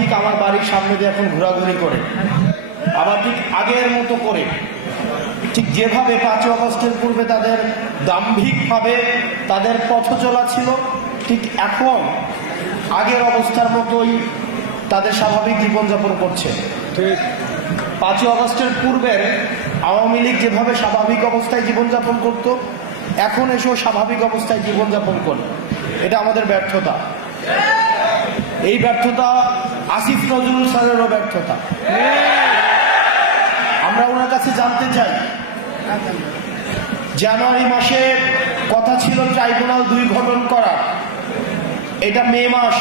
ঠিক আমার বাড়ির সামনে দিয়ে এখন ঘোরাঘুরি করে, আবার ঠিক আগের মতো করে, ঠিক যেভাবে 5 আগস্টের পূর্বে তাদের দাম্ভিকভাবে তাদের পথ চলা ছিল, ঠিক এখন আগের অবস্থার মতোই তাদের স্বাভাবিক জীবনযাপন করছে। 5 আগস্টের পূর্বের আওয়ামী লীগ যেভাবে স্বাভাবিক অবস্থায় জীবনযাপন করত, এখন এসেও স্বাভাবিক অবস্থায় জীবনযাপন করে। এটা আমাদের ব্যর্থতা। এই ব্যর্থতা আসিফ নজরুল স্যারেরও ব্যর্থতা। আমরা ওনার কাছে জানতে চাই, জানুয়ারি মাসে কথা ছিল ট্রাইব্যুনাল 2 গঠন করা, এটা মে মাস,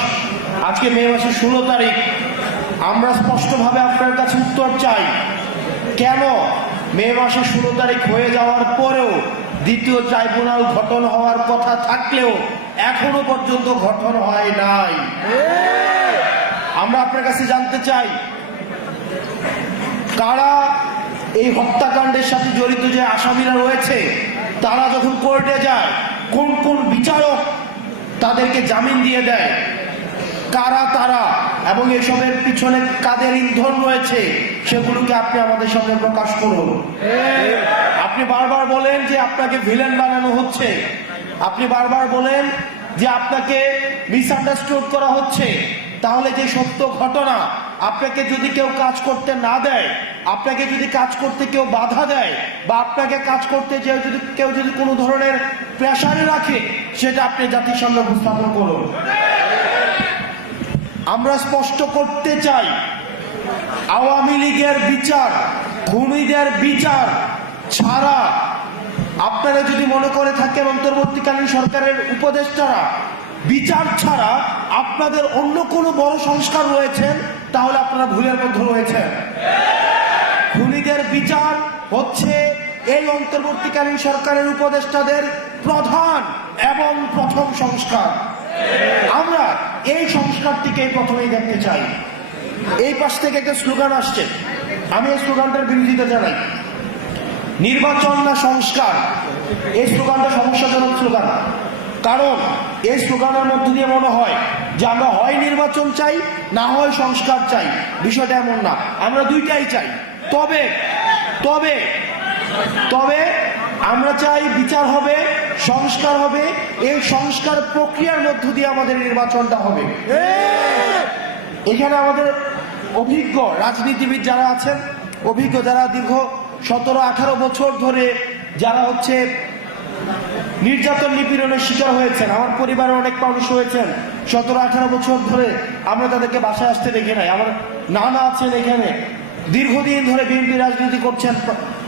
আজকে মে মাসের 16 তারিখ। আমরা স্পষ্টভাবে আপনার কাছে উত্তর চাই, কেন মে মাসে 16 তারিখ হয়ে যাওয়ার পরেও দ্বিতীয় ট্রাইব্যুনাল গঠন হওয়ার কথা থাকলেও এখনো পর্যন্ত গঠন হয় নাই? আমরা আপনার কাছে জানতে চাই, কারা এই হত্যাকাণ্ডের সাথে জড়িত যে আসামিরা রয়েছে, তারা যখন কোর্টে যায় কোন কোন বিচারক তাদেরকে জামিন দিয়ে দেয়, কারা তারা এবং এসবের পিছনে কাদের ইন্ধন রয়েছে, সেগুলোকে আপনি আমাদের সামনে প্রকাশ করুন। আপনি বারবার বলেন যে আপনাকে ভিলেন বানানো হচ্ছে, আপনি বারবার বলেন যে আপনাকে মিসআন্ডারস্টুড করা হচ্ছে। তাহলে যে সত্য ঘটনা, আপনাকে যদি কেউ কাজ করতে না দেয়, আপনাকে যদি কাজ করতে কেউ বাধা দেয়, বা আপনাকে কাজ করতে কেউ যদি কোনো ধরনের প্রেসারে রাখে, সেটা আপনি জাতির সামনে উপস্থাপন করুন। আমরা স্পষ্ট করতে চাই, আওয়ামী লীগের বিচার, খুনিদের বিচার ছাড়া, আপনারা যদি মনে করে থাকেন অন্তর্বর্তীকালীন সরকারের উপদেষ্টারা বিচার ছাড়া আপনাদের অন্য কোনো বড় সংস্কার রয়েছেন, তাহলে আপনারা ভুলের মধ্যে রয়েছেন। খুনিদের বিচার হচ্ছে এই অন্তর্বর্তীকালীন সরকারের উপদেষ্টাদের প্রধান এবং প্রথম সংস্কার। আমরা এই সংস্কারটিকে প্রথমেই দেখতে চাই। এই পাশ থেকে একটা স্লোগান আসছে, আমি এই স্লোগানটার বিরোধিতা জানাই। নির্বাচন না সংস্কার, এই স্লোগানটা সমস্যাজনক স্লোগান। কারণ এই স্লোগানের মধ্য দিয়ে মনে হয় যে আমরা হয় নির্বাচন চাই, না হয় সংস্কার চাই। বিষয়টা এমন না, আমরা দুইটাই চাই। তবে তবে তবে আমরা চাই বিচার হবে, সংস্কার হবে। এই সংস্কার প্রক্রিয়ার মধ্য দিয়ে আমাদের নির্বাচনটা হবে। এখানে আমাদের অভিজ্ঞ রাজনীতিবিদ যারা আছেন, অভিজ্ঞ যারা দীর্ঘ 17-18 বছর ধরে যারা হচ্ছে নির্যাতন নিপীড়নের শিকার হয়েছেন, আমার পরিবারের অনেক মানুষ হয়েছেন 17-18 বছর ধরে, আমরা তাদেরকে বাসায় আসতে দেখি নাই। আমার নানা আছেন এখানে, দীর্ঘদিন ধরে বিএনপি রাজনীতি করছেন,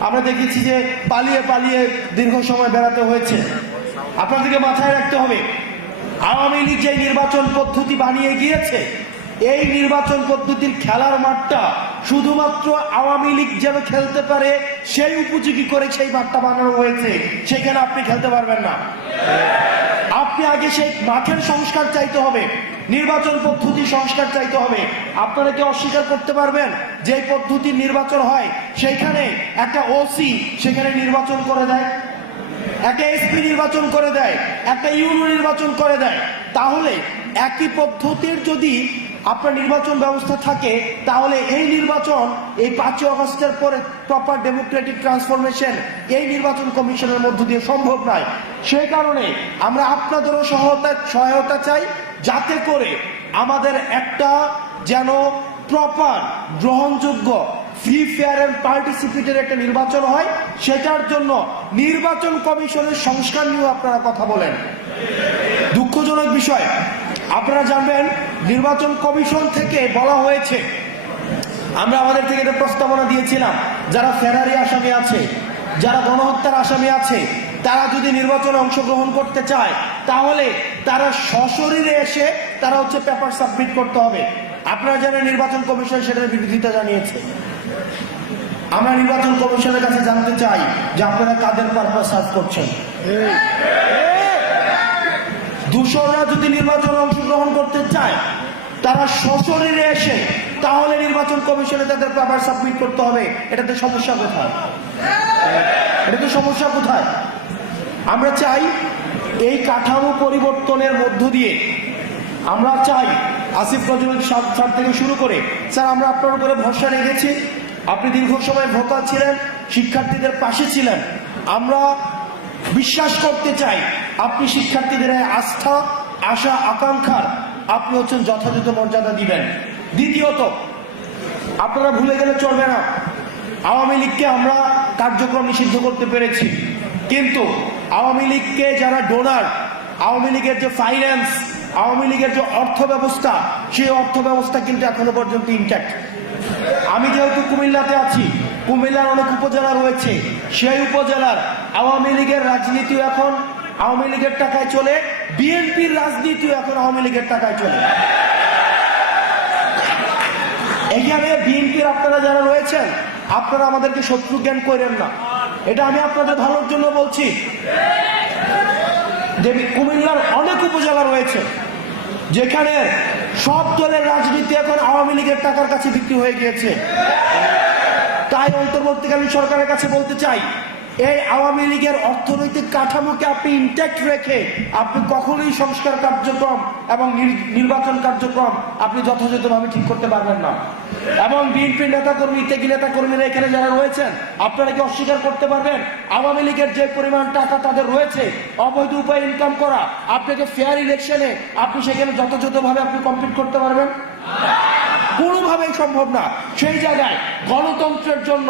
আমরা দেখেছি যে পালিয়ে পালিয়ে দীর্ঘ সময় বেড়াতে হয়েছে। আপনাদেরকে মাথায় রাখতে হবে, আওয়ামী লীগ যে নির্বাচন পদ্ধতি বানিয়ে গিয়েছে, এই নির্বাচন পদ্ধতির খেলার মাঠটা শুধুমাত্র আওয়ামী লীগ যেন খেলতে পারে সেই উপযোগী করে সেই মাঠটা বানানো হয়েছে। সেখানে আপনি খেলতে পারবেন না। আপনি আগে সেই মাঠের সংস্কার চাইতে হবে, নির্বাচন পদ্ধতি সংস্কার চাইতে হবে। আপনারা কি অস্বীকার করতে পারবেন যে পদ্ধতির নির্বাচন হয়, সেইখানে একটা ওসি সেখানে নির্বাচন করে দেয়, একটা এসপি নির্বাচন করে দেয়, একটা ইউনো নির্বাচন করে দেয়? তাহলে একই পদ্ধতির যদি আপনার নির্বাচন ব্যবস্থা থাকে, তাহলে এই নির্বাচন এই 5 আগস্টের পরে প্রপার ডেমোক্রেটিক ট্রান্সফরমেশন এই নির্বাচন কমিশনের মধ্য দিয়ে সম্ভব নয়। সেই কারণে আমরা আপনাদেরও সহায়তা চাই, যাতে করে আমাদের একটা যেন প্রপার গ্রহণযোগ্য ফ্রি ফেয়ার এন্ড পার্টিসিপেটের একটা নির্বাচন হয়। সেটার জন্য নির্বাচন কমিশনের সংস্কার নিয়েও আপনারা কথা বলেন। দুঃখজনক বিষয়, আপনারা জানবেন নির্বাচন কমিশন থেকে বলা হয়েছে, আমরা আমাদের থেকে একটা প্রস্তাবনা দিয়েছিলাম, যারা ফেরারি আসামি আছে, যারা গণহত্যার আসামি আছে, তারা যদি নির্বাচনে অংশগ্রহণ করতে চায়, তাহলে তারা সশরীরে এসে তারা হচ্ছে পেপার সাবমিট করতে হবে। আপনারা জানেন নির্বাচন কমিশন সেটার বিরোধিতা জানিয়েছে। আমরা নির্বাচন কমিশনের কাছে জানতে চাই যে আপনারা কাদের পারপাস সার্ভ করছেন। দূষণরা যদি নির্বাচনে অংশগ্রহণ করতে চায়, তারা সশরীরে এসে তাহলে নির্বাচন কমিশনে তাদের পেপার সাবমিট করতে হবে। এটাতে সমস্যা কোথায়? এটাতে সমস্যা কোথায়? আমরা চাই এই কাঠামো পরিবর্তনের মধ্য দিয়ে আমরা চাই আসিফ নজরুল স্যার থেকে শুরু করে, স্যার আমরা আপনার উপরে ভরসা রেখেছি। আপনি দীর্ঘ সময় ভোকাল ছিলেন, শিক্ষার্থীদের পাশে ছিলেন। আমরা বিশ্বাস করতে চাই আপনি শিক্ষার্থীদের আস্থা, আশা, আকাঙ্ক্ষার আপনি হচ্ছেন যথাযথ মর্যাদা দিবেন। দ্বিতীয়ত, আপনারা ভুলে গেলে চলবে না, আওয়ামী লীগকে আমরা কার্যক্রম নিষিদ্ধ করতে পেরেছি, কিন্তু আওয়ামী লীগকে যারা ডোনার, আওয়ামী লীগের যে ফাইন্যান্স, আওয়ামী লীগের যে অর্থ ব্যবস্থা, সেই অর্থ ব্যবস্থা কিন্তু এখনো পর্যন্ত ইনট্যাক্ট। আমি যেহেতু কুমিল্লাতে আছি, কুমিল্লার অনেক উপজেলা রয়েছে, সেই উপজেলার আওয়ামী লীগের রাজনীতিও এখন আওয়ামী লীগের টাকায় চলে, বিএনপির রাজনীতিও এখন আওয়ামী লীগের টাকায় চলে। এখানে বিএনপির আপনারা যারা রয়েছেন, আপনারা আমাদেরকে শত্রু জ্ঞান করেন না, এটা আমি আপনাদের ভালোর জন্য বলছি। যে কুমিল্লার অনেক উপজেলা রয়েছে যেখানে সব দলের রাজনীতি এখন আওয়ামী লীগের টাকার কাছে বিক্রি হয়ে গিয়েছে। তাই অন্তর্বর্তীকালীন সরকারের কাছে বলতে চাই, এই আওয়ামী লীগের অর্থনৈতিক কাঠামোকে আপনি ইনট্যাক্ট রেখে আপনি কখনোই সংস্কার কার্যক্রম এবং নির্বাচন কার্যক্রম আপনি যথাযথভাবে ঠিক করতে পারবেন না। এবং বিএনপির নেতাকর্মী, ত্যাগী নেতাকর্মীরা এখানে যারা রয়েছেন, আপনারা কি অস্বীকার করতে পারবেন আওয়ামী লীগের যে পরিমাণ টাকা তাদের রয়েছে অবৈধ উপায়ে ইনকাম করা, আপনাকে ফেয়ার ইলেকশনে আপনি সেখানে যথাযথভাবে আপনি কমপ্লিট করতে পারবেন? কোনোভাবেই সম্ভব না। সেই জায়গায় গণতন্ত্রের জন্য,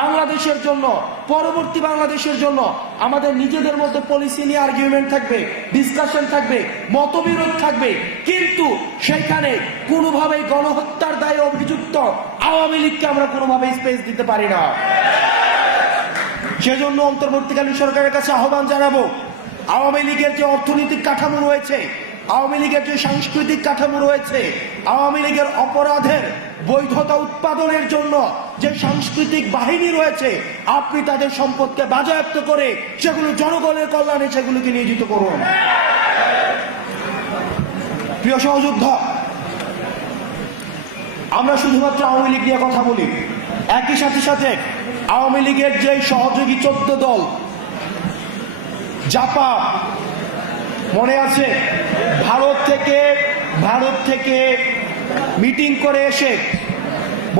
বাংলাদেশের জন্য, পরবর্তী বাংলাদেশের জন্য আমাদের নিজেদের মধ্যে পলিসি নিয়ে আর্গুমেন্ট থাকবে, ডিসকাশন থাকবে, মতবিরোধ থাকবে, কিন্তু সেখানে কোনোভাবেই গণহত্যার দায়ে অভিযুক্ত আওয়ামী লীগকে আমরা কোনোভাবেই স্পেস দিতে পারি না। সেজন্য অন্তর্বর্তীকালীন সরকারের কাছে আহ্বান জানাবো, আওয়ামী লীগের যে অর্থনৈতিক কাঠামো রয়েছে, আওয়ামী লীগের যে সাংস্কৃতিক কাঠামো রয়েছে, আওয়ামী লীগের অপরাধের বৈধতা উৎপাদনের জন্য যে সাংস্কৃতিক বাহিনী রয়েছে, আপনি তাদের সম্পদকে বাজেয়াপ্ত করে সেগুলো জনগণের কল্যাণে সেগুলোকে নিয়োজিত করুন। প্রিয় সহযোদ্ধা, আমরা শুধুমাত্র আওয়ামী লীগ নিয়ে কথা বলি, একই সাথে সাথে আওয়ামী লীগের যে সহযোগী 14 দল, জাপা, মনে আছে, ভারত থেকে মিটিং করে এসে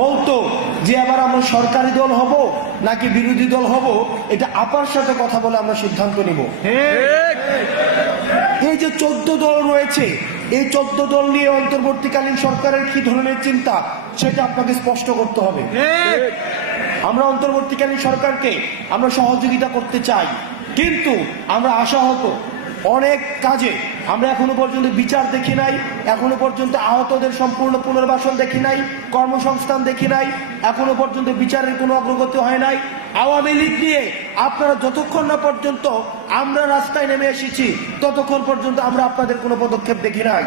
বলতো যে এবার আমরা সরকারি দল হব নাকি বিরোধী দল হব, এটা আপার সাথে কথা বলে আমরা সিদ্ধান্ত নিব। এই যে 14 দল রয়েছে, এই 14 দল নিয়ে অন্তর্বর্তীকালীন সরকারের কি ধরনের চিন্তা সেটা আপনাকে স্পষ্ট করতে হবে। আমরা অন্তর্বর্তীকালীন সরকারকে আমরা সহযোগিতা করতে চাই, কিন্তু আমরা আশাহত অনেক কাজে আমরা এখনো পর্যন্ত বিচার দেখি নাই, এখনো পর্যন্ত আহতদের সম্পূর্ণ পুনর্বাসন দেখি নাই, কর্মসংস্থান দেখি নাই, এখনো পর্যন্ত বিচারের কোনো অগ্রগতি হয় নাই। আওয়ামী লীগ নিয়ে আপনারা যতক্ষণ না পর্যন্ত আমরা রাস্তায় নেমে এসেছি ততক্ষণ পর্যন্ত আমরা আপনাদের কোনো পদক্ষেপ দেখি নাই।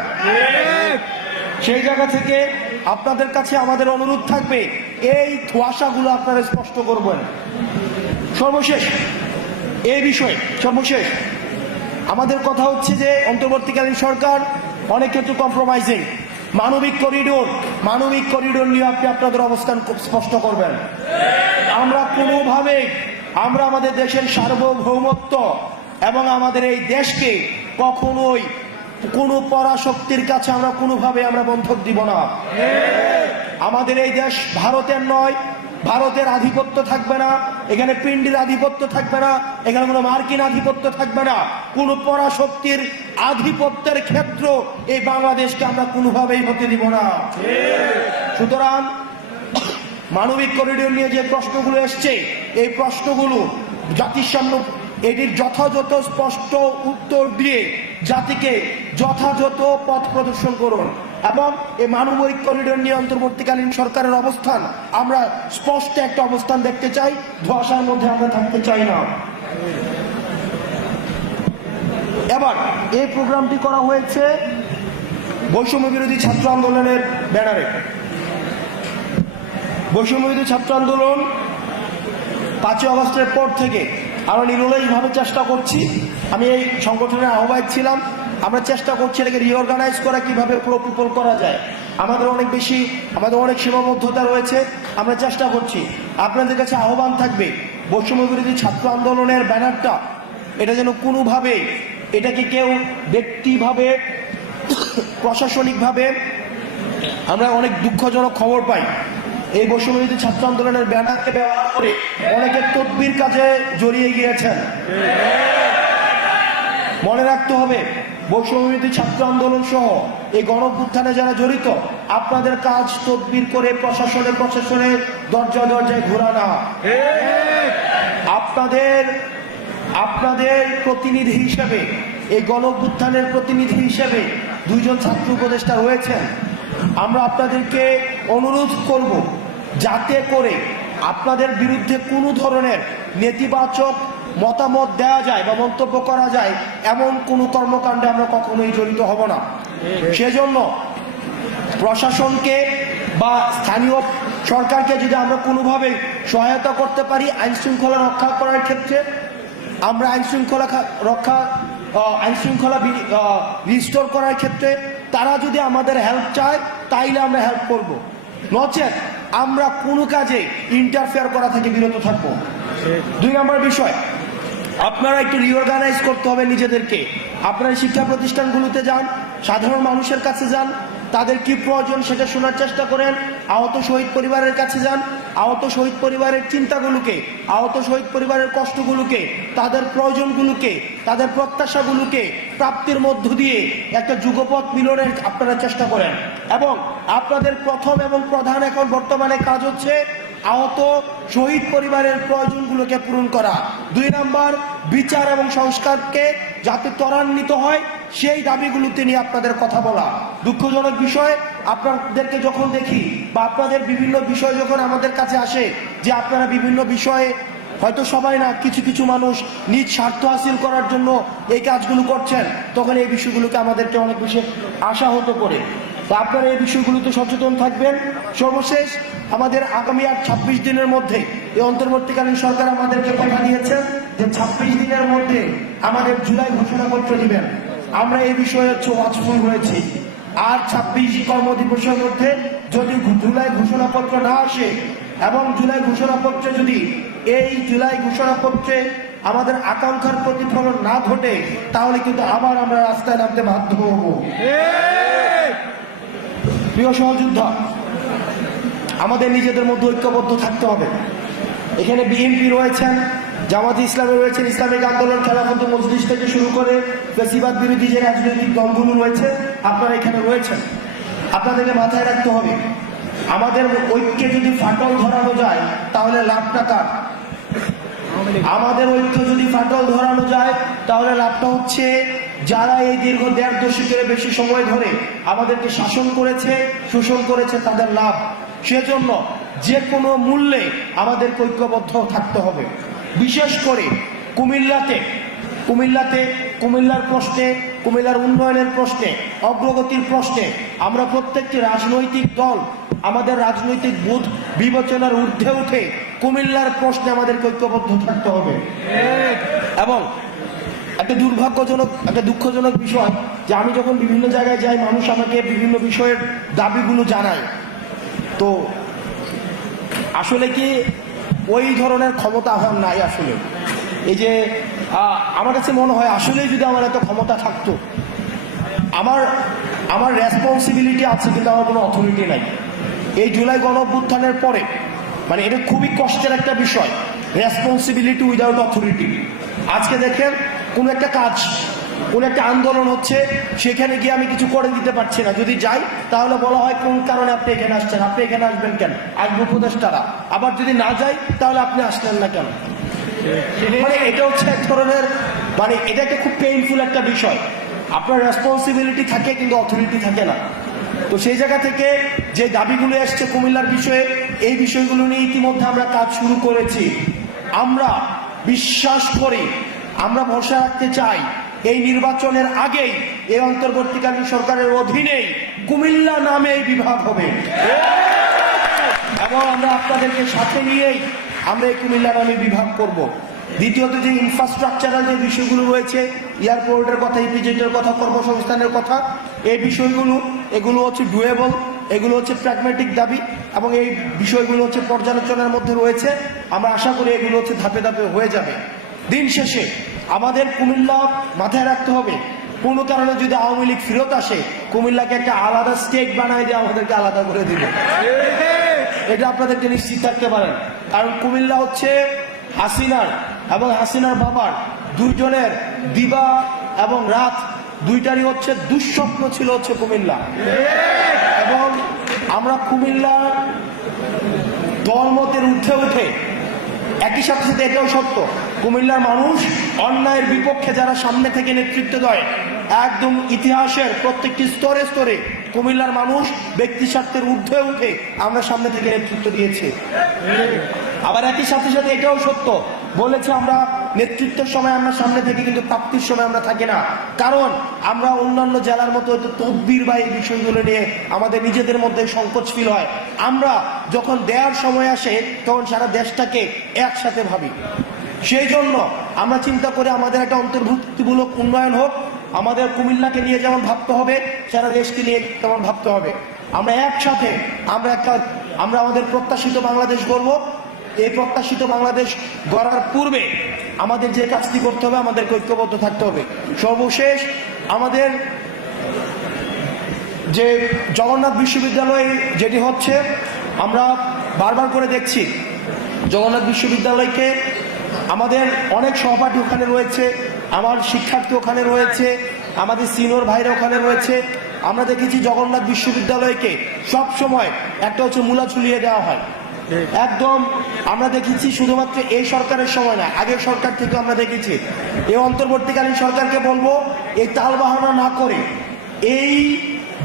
সেই জায়গা থেকে আপনাদের কাছে আমাদের অনুরোধ থাকবে, এই ধোঁয়াশাগুলো আপনারা স্পষ্ট করবেন। সর্বশেষ এই বিষয়ে আমাদের কথা হচ্ছে যে অন্তর্বর্তীকালীন সরকার অনেক ক্ষেত্রে কম্প্রোমাইজিং। মানবিক করিডোর নিয়ে আপনি আপনাদের অবস্থান স্পষ্ট করবেন। আমরা কোনোভাবে আমরা আমাদের দেশের সার্বভৌমত্ব এবং আমাদের এই দেশকে কখনোই কোনো পরাশক্তির কাছে আমরা কোনোভাবে আমরা বন্ধক দিব না। আমাদের এই দেশ ভারতের নয়, ভারতের আধিপত্য থাকবে না, এখানে পিন্ডির আধিপত্য থাকবে না, এখানে কোনো মার্কিন আধিপত্য থাকবে না, কোনো পরাশক্তির আধিপত্যের ক্ষেত্র এই বাংলাদেশকে আমরা কোনোভাবেই হতে দিব না। সুতরাং মানবিক করিডোর নিয়ে যে প্রশ্নগুলো এসছে, এই প্রশ্নগুলো জাতির সামনে এটির যথাযথ স্পষ্ট উত্তর দিয়ে জাতিকে যথাযথ পথ প্রদর্শন করুন। এবং এই মানবিক করিডোর নিয়ে অন্তর্বর্তীকালীন সরকারের অবস্থান আমরা স্পষ্ট একটা অবস্থান দেখতে চাই, ধোঁয়াশার মধ্যে আমরা থাকতে চাই না। এবার এই প্রোগ্রামটি করা হয়েছে বৈষম্য বিরোধী ছাত্র আন্দোলনের ব্যানারে। বৈষম্য বিরোধী ছাত্র আন্দোলন 5ই আগস্টের পর থেকে আমরা নিরলসভাবে চেষ্টা করছি, আমি এই সংগঠনের আহ্বায়ক ছিলাম, আমরা চেষ্টা করছি এটাকে রিঅর্গানাইজ করা, কিভাবে প্রোপিপল করা যায়। আমাদের অনেক সীমাবদ্ধতা রয়েছে, আমরা চেষ্টা করছি। আপনাদের কাছে আহ্বান থাকবে, বৈষম্য বিরোধী ছাত্র আন্দোলনের ব্যানারটা এটা যেন কোনোভাবে এটাকে কেউ ব্যক্তিভাবে, প্রশাসনিকভাবে আমরা অনেক দুঃখজনক খবর পাই, এই বৈষম্যবিরোধী ছাত্র আন্দোলনের ব্যানারকে ব্যবহার করে অনেকে তদবির কাজে জড়িয়ে গিয়েছেন। মনে রাখতে হবে, বৈষম্যবিরোধী ছাত্র আন্দোলন সহ এই গণঅভ্যুত্থানে যারা জড়িত, আপনাদের কাজ তদবির করে প্রশাসনে দরজায় ঘোরা না। আপনাদের প্রতিনিধি হিসেবে, এই গণঅভ্যুত্থানের প্রতিনিধি হিসেবে দুইজন ছাত্র উপদেষ্টা রয়েছেন। আমরা আপনাদেরকে অনুরোধ করব, যাতে করে আপনাদের বিরুদ্ধে কোনো ধরনের নেতিবাচক মতামত দেওয়া যায় বা মন্তব্য করা যায় এমন কোনো কর্মকাণ্ডে আমরা কখনোই জড়িত হব না। সেজন্য প্রশাসনকে বা স্থানীয় সরকারকে যদি আমরা কোনোভাবে সহায়তা করতে পারি আইন শৃঙ্খলা রক্ষা করার ক্ষেত্রে, আমরা আইন শৃঙ্খলা রিস্টোর করার ক্ষেত্রে তারা যদি আমাদের হেল্প চায় তাইলে আমরা হেল্প করব, নচেত আমরা কোনো কাজে ইন্টারফেয়ার করা থেকে বিরত থাকবো। 2 নম্বর বিষয়, আপনারা একটু রিঅর্গানাইজ করতে হবে নিজেদেরকে। আপনারা শিক্ষা প্রতিষ্ঠানগুলোতে যান, সাধারণ মানুষের কাছে যান, তাদের কি প্রয়োজন সেটা শোনার চেষ্টা করেন। আহত শহীদ পরিবারের কাছে যান, আহত শহীদ পরিবারের চিন্তাগুলোকে, আহত শহীদ পরিবারের কষ্টগুলোকে, তাদের প্রয়োজনগুলোকে, তাদের প্রত্যাশাগুলোকে প্রাপ্তির মধ্য দিয়ে একটা যুগপথ মিলনের আপনারা চেষ্টা করেন। এবং আপনাদের প্রথম এবং প্রধান এখন বর্তমানে কাজ হচ্ছে আহত শহীদ পরিবারের প্রয়োজনগুলোকে পূরণ করা। 2 নম্বর, বিচার এবং সংস্কারকে যাতে ত্বরান্বিত হয় সেই দাবিগুলোতে নিয়ে আপনাদের কথা বলা। দুঃখজনক বিষয়, আপনাদেরকে যখন দেখি বা আপনাদের বিভিন্ন বিষয় যখন আমাদের কাছে আসে যে আপনারা বিভিন্ন বিষয়ে, হয়তো সবাই না, কিছু কিছু মানুষ নিজ স্বার্থ হাসিল করার জন্য এই কাজগুলো করছেন, তখন এই বিষয়গুলোকে আমাদেরকে অনেক বেশি আশাহত করে। তা আপনারা এই বিষয়গুলোতে সচেতন থাকবেন। সর্বশেষ, আমাদের আগামী আর 26 দিনের মধ্যে এই অন্তর্বর্তীকালীন সরকার আমাদেরকে কথা দিয়েছেন যে 26 দিনের মধ্যে আমাদের জুলাই ঘোষণাপত্র দিবেন। আমরা এই বিষয়ে ওয়াচফুল হয়েছি। আর 26 কর্মদিবসের মধ্যে যদি জুলাই ঘোষণাপত্র না আসে এবং জুলাই ঘোষণাপত্রে যদি এই জুলাই ঘোষণাপত্রে আমাদের আকাঙ্ক্ষার প্রতিফলন না ঘটে, তাহলে কিন্তু আবার আমরা রাস্তায় নামতে বাধ্য হব। প্রিয় সহযোদ্ধা, আমাদের নিজেদের মধ্যে ঐক্যবদ্ধ থাকতে হবে। এখানে বিএনপি রয়েছেন, জামাতে ইসলামী রয়েছেন, ইসলামিক আন্দোলন, খেলাফত মজলিস থেকে শুরু করে ফ্যাসিবাদ বিরোধী যে রাজনৈতিক দলগুলো রয়েছে, আপনারা এখানে রয়েছেন। আপনাদেরকে মাথায় রাখতে হবে, আমাদের ঐক্যে যদি ফাটল ধরানো যায় তাহলে লাভটা কার? আমাদের ঐক্য যদি ফাটল ধরানো যায় তাহলে লাভটা হচ্ছে যারা এই দীর্ঘ 1.5 দশকের বেশি সময় ধরে আমাদেরকে শাসন করেছে, শোষণ করেছে, তাদের লাভ। সেজন্য যে কোনো মূল্যে আমাদের ঐক্যবদ্ধ থাকতে হবে। বিশেষ করে কুমিল্লার প্রশ্নে, কুমিল্লার উন্নয়নের প্রশ্নে, অগ্রগতির প্রশ্নে আমরা প্রত্যেকটি রাজনৈতিক দল আমাদের রাজনৈতিক বোধ বিবেচনার ঊর্ধ্বে উঠে কুমিল্লার প্রশ্নে আমাদের ঐক্যবদ্ধ থাকতে হবে। এবং একটা দুঃখজনক বিষয় যে আমি যখন বিভিন্ন জায়গায় যাই, মানুষ আমাকে বিভিন্ন বিষয়ের দাবিগুলো জানায়, তো আসলে কি ওই ধরনের ক্ষমতা আমার নাই। আসলে এই যে আমার কাছে মনে হয় আসলে যদি আমার এত ক্ষমতা থাকতো, আমার রেসপন্সিবিলিটি আছে কিন্তু আমার কোনো অথরিটি নাই। এই জুলাই গণঅভ্যুত্থানের পরে মানে এটা খুবই কষ্টের একটা বিষয়, রেসপন্সিবিলিটি উইদাউট অথরিটি। আজকে দেখেন কোনো একটা কাজ, কোন একটা আন্দোলন হচ্ছে, সেখানে গিয়ে আমি কিছু করে দিতে পারছি না, যদি যাই তাহলে বলা হয় কোন কারণে আপনি এখানে আসছেন, আপনি এখানে আসবেন কেন, আসবো উপদেষ্টারা। আবার যদি না যাই তাহলে আপনি আসলেন না কেন। মানে এটা হচ্ছে এক ধরনের, মানে এটা একটা খুব পেইনফুল একটা বিষয়। আপনার রেসপন্সিবিলিটি থাকে কিন্তু অথরিটি থাকে না। তো সেই জায়গা থেকে যে দাবিগুলো এসছে কুমিল্লার বিষয়ে, এই বিষয়গুলো নিয়ে ইতিমধ্যে আমরা কাজ শুরু করেছি। আমরা বিশ্বাস করি, আমরা ভরসা রাখতে চাই এই নির্বাচনের আগেই এই অন্তর্বর্তীকালীন সরকারের অধীনেই কুমিল্লা নামে এই বিভাগ হবে এবং আমরা আপনাদেরকে সাথে নিয়েই আমরা এই কুমিল্লা নামে বিভাগ করব। দ্বিতীয়ত, যে ইনফ্রাস্ট্রাকচারাল যে বিষয়গুলো রয়েছে, এয়ারপোর্টের কথা, ইপিজেডের কথা, কর্মসংস্থানের কথা, এই বিষয়গুলো এগুলো হচ্ছে ডুয়েবল, এগুলো হচ্ছে প্র্যাগম্যাটিক দাবি এবং এই বিষয়গুলো হচ্ছে পর্যালোচনার মধ্যে রয়েছে। আমরা আশা করি এগুলো হচ্ছে ধাপে ধাপে হয়ে যাবে। দিন শেষে আমাদের কুমিল্লা মাথায় রাখতে হবে, কোনো কারণে যদি আওয়ামী লীগ ফেরত আসে, কুমিল্লাকে একটা আলাদা স্টেট বানায় দিয়ে আমাদেরকে আলাদা করে দিবে। এটা আপনাদেরকে নিশ্চিত থাকতে পারেন। কারণ কুমিল্লা হচ্ছে হাসিনার এবং হাসিনার বাবার দুইজনের দিবা এবং রাত দুইটারই হচ্ছে দুঃস্বপ্ন ছিল হচ্ছে কুমিল্লা। এবং আমরা কুমিল্লার দলমতের ঊর্ধ্বে উঠে একই সাথে সাথে এটাও সত্য, কুমিল্লার মানুষ অন্যায়ের বিপক্ষে যারা সামনে থেকে নেতৃত্ব দেয়, একদম ইতিহাসের প্রত্যেকটি স্তরে স্তরে কুমিল্লার মানুষ ব্যক্তি স্বার্থের ঊর্ধ্বে উঠে আমরা সামনে থেকে নেতৃত্ব দিয়েছি। আবার একই সাথে সাথে এটাও সত্য, বলেছে আমরা নেতৃত্বের সময় আমরা সামনে থেকে, কিন্তু প্রাপ্তির সময় আমরা থাকি না। কারণ আমরা অন্যান্য জেলার মতো হয়তো তদবির বা এই বিষয়গুলো নিয়ে আমাদের নিজেদের মধ্যে সংকোচ ফিল হয়। আমরা যখন দেওয়ার সময় আসে তখন সারা দেশটাকে একসাথে ভাবি। সেই জন্য আমরা চিন্তা করে আমাদের একটা অন্তর্ভুক্তিমূলক উন্নয়ন হোক, আমাদের কুমিল্লাকে নিয়ে যেমন ভাবতে হবে, সারা দেশকে নিয়ে তেমন ভাবতে হবে। আমরা একসাথে আমরা আমাদের প্রত্যাশিত বাংলাদেশ গড়ব। এই প্রত্যাশিত বাংলাদেশ গড়ার পূর্বে আমাদের যে কাজটি করতে হবে, আমাদেরকে ঐক্যবদ্ধ থাকতে হবে। সর্বশেষ আমাদের যে জগন্নাথ বিশ্ববিদ্যালয় যেটি হচ্ছে, আমরা বারবার করে দেখছি জগন্নাথ বিশ্ববিদ্যালয়কে আমাদের অনেক সহপাঠী ওখানে রয়েছে, আমার শিক্ষার্থী ওখানে রয়েছে, আমাদের সিনিয়র ভাইরা ওখানে রয়েছে। আমরা দেখেছি জগন্নাথ বিশ্ববিদ্যালয়কে সব সময় একটা হচ্ছে মূলা ঝুলিয়ে দেওয়া হয়। একদম আমরা দেখেছি শুধুমাত্র এই সরকারের সময় না, আগের সরকার থেকে আমরা দেখেছি। এই অন্তর্বর্তীকালীন সরকারকে বলবো, এই তালবাহানা না করে এই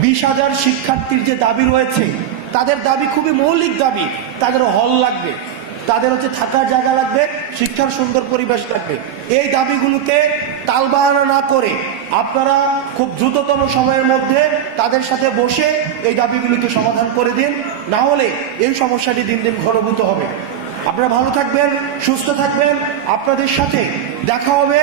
20,000 শিক্ষার্থীর যে দাবি রয়েছে, তাদের দাবি খুবই মৌলিক দাবি। তাদের হল লাগবে, তাদের হচ্ছে থাকার জায়গা লাগবে, শিক্ষার সুন্দর পরিবেশ লাগবে। এই দাবিগুলোকে তালবাহানা না করে আপনারা খুব দ্রুততম সময়ের মধ্যে তাদের সাথে বসে এই দাবিগুলিকে সমাধান করে দিন, না হলে এই সমস্যাটি দিন দিন ঘনীভূত হবে। আপনারা ভালো থাকবেন, সুস্থ থাকবেন, আপনাদের সাথে দেখা হবে